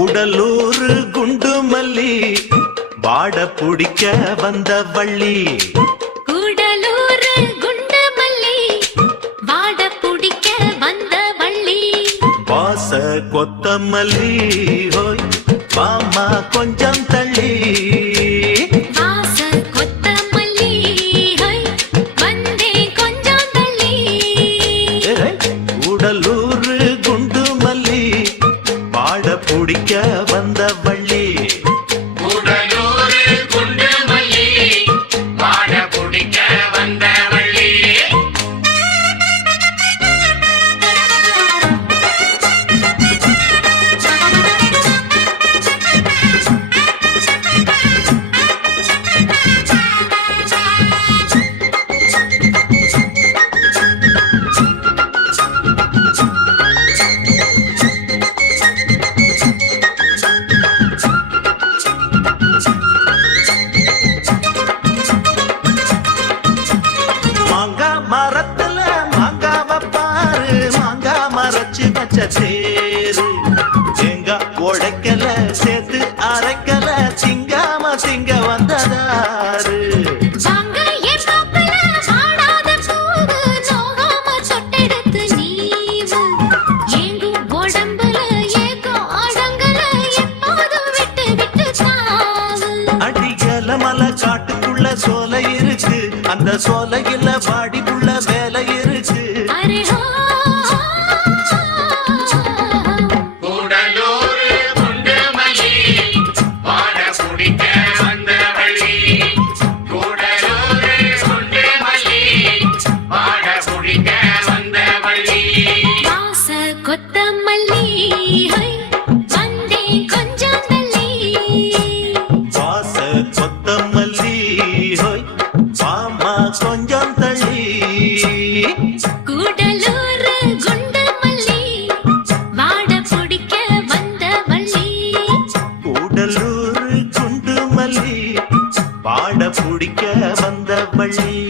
உடலூர் குண்டு மல்லி வாட பிடிக்க வந்த வள்ளி. கூடலூர் குண்டு மல்லி வாட பிடிக்க வந்த வள்ளி. வாச கொத்தமல்லி ஹோய் கொஞ்சம் இந்த சோலையில மல்லி கூடலூர் குண்டு மல்லி வாட பிடிக்க வந்த மல்லி குண்டு மல்லி வாட பிடிக்க வந்த வள்ளி.